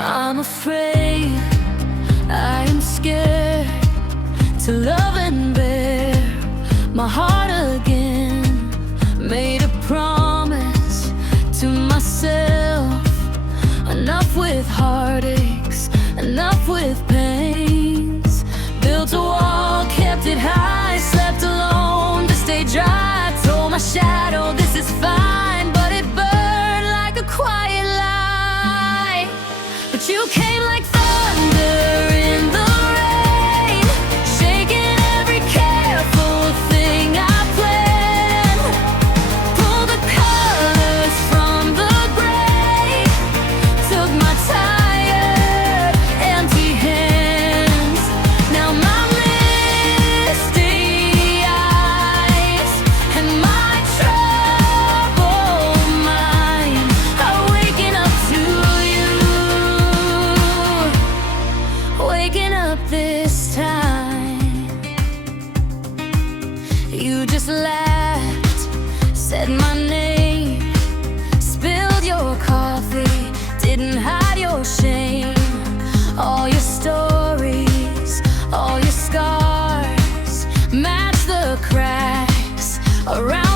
I'm afraid, I am scared to love and bear my heart again. Made a promise to myself, enough with heartaches, enough with pains. Built a wall, kept it high, slept alone to stay dry. Told my shadow this is fine, but it burned like a quiet lie. But you came like thunder in the rain, shaking every careful thing I planned. Pull the colors from the gray, took my tired, empty hands. Now my misty eyes and my troubled mind are waking up to you. Waking up this time. You just laughed, said my name, spilled your coffee, didn't hide your shame. All your stories, all your scars match the cracks around